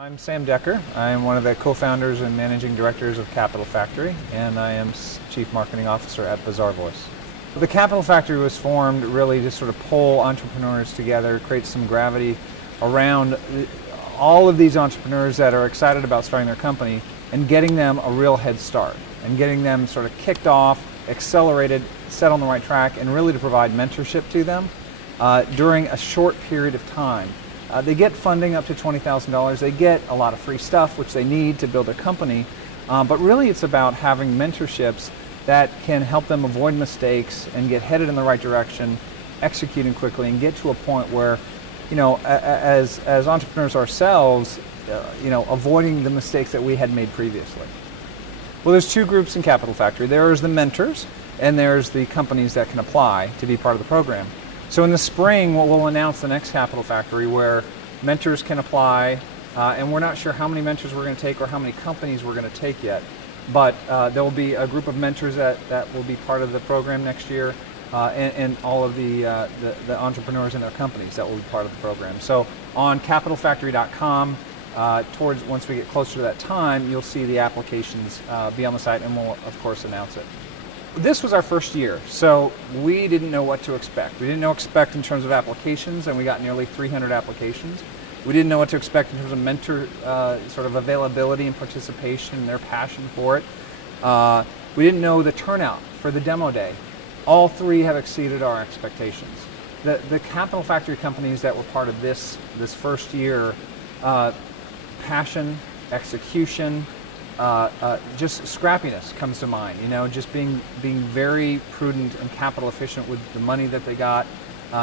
I'm Sam Decker. I am one of the co-founders and managing directors of Capital Factory, and I am Chief Marketing Officer at Bazaarvoice. The Capital Factory was formed really to sort of pull entrepreneurs together, create some gravity around all of these entrepreneurs that are excited about starting their company and getting them a real head start and getting them sort of kicked off, accelerated, set on the right track, and really to provide mentorship to them during a short period of time. They get funding up to $20,000. They get a lot of free stuff, which they need to build their company. But really it's about having mentorships that can help them avoid mistakes and get headed in the right direction, executing quickly, and get to a point where, you know, as entrepreneurs ourselves, avoiding the mistakes that we had made previously. Well, there's two groups in Capital Factory. There's the mentors, and there's the companies that can apply to be part of the program. So in the spring, we'll announce the next Capital Factory where mentors can apply, and we're not sure how many mentors we're going to take or how many companies we're going to take yet. But there will be a group of mentors that will be part of the program next year, and all of the entrepreneurs and their companies that will be part of the program. So on capitalfactory.com, once we get closer to that time, you'll see the applications be on the site, and we'll of course announce it. This was our first year, so we didn't know what to expect. We didn't know what to expect in terms of applications, and we got nearly 300 applications. We didn't know what to expect in terms of mentor sort of availability and participation and their passion for it. We didn't know the turnout for the demo day. All three have exceeded our expectations. The Capital Factory companies that were part of this first year, passion, execution, just scrappiness comes to mind. You know, just being very prudent and capital efficient with the money that they got,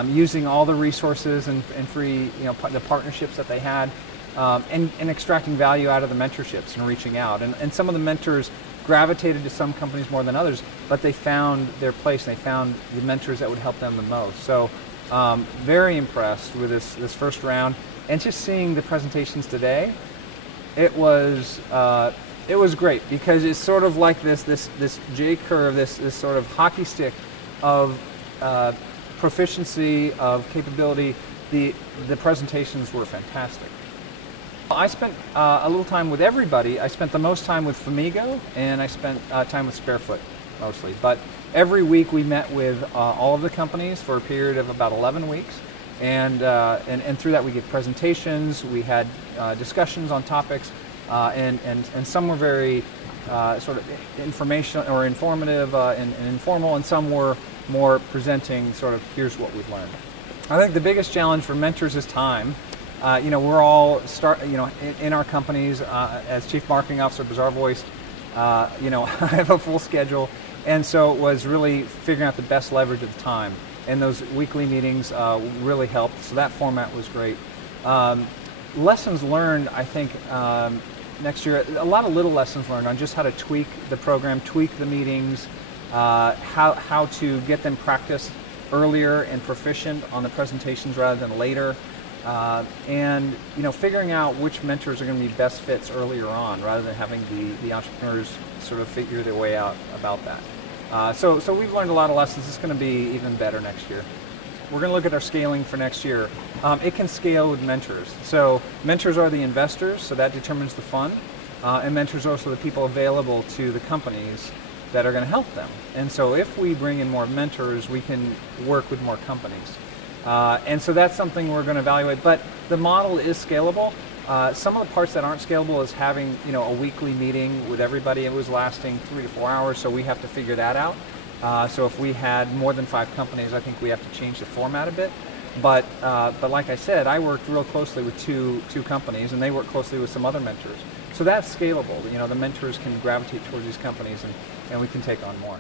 using all the resources and free, the partnerships that they had, and extracting value out of the mentorships and reaching out. And some of the mentors gravitated to some companies more than others, but they found their place and they found the mentors that would help them the most. So very impressed with this first round, and just seeing the presentations today, it was great, because it's sort of like this J curve, this sort of hockey stick of proficiency, of capability. The presentations were fantastic. I spent a little time with everybody. I spent the most time with Famigo, and I spent time with Sparefoot mostly. But every week we met with all of the companies for a period of about 11 weeks. And through that we gave presentations, we had discussions on topics, and some were very sort of informational or informative and informal, and some were more presenting sort of, here's what we've learned. I think the biggest challenge for mentors is time. We're all in our companies. As Chief Marketing Officer of Bazaarvoice, I have a full schedule, and so it was really figuring out the best leverage of the time. And those weekly meetings really helped, so that format was great. Lessons learned, I think, next year, a lot of little lessons learned on just how to tweak the program, tweak the meetings, how to get them practiced earlier and proficient on the presentations rather than later, and figuring out which mentors are going to be best fits earlier on rather than having the entrepreneurs sort of figure their way out about that. So we've learned a lot of lessons. It's going to be even better next year. We're going to look at our scaling for next year. It can scale with mentors. So mentors are the investors, so that determines the fund. And mentors are also the people available to the companies that are going to help them. And so if we bring in more mentors, we can work with more companies. And so that's something we're going to evaluate. But the model is scalable. Some of the parts that aren't scalable is having a weekly meeting with everybody. It was lasting 3 to 4 hours, so we have to figure that out. So if we had more than 5 companies, I think we have to change the format a bit. But like I said, I worked real closely with two companies, and they work closely with some other mentors. So that's scalable. The mentors can gravitate towards these companies, and we can take on more.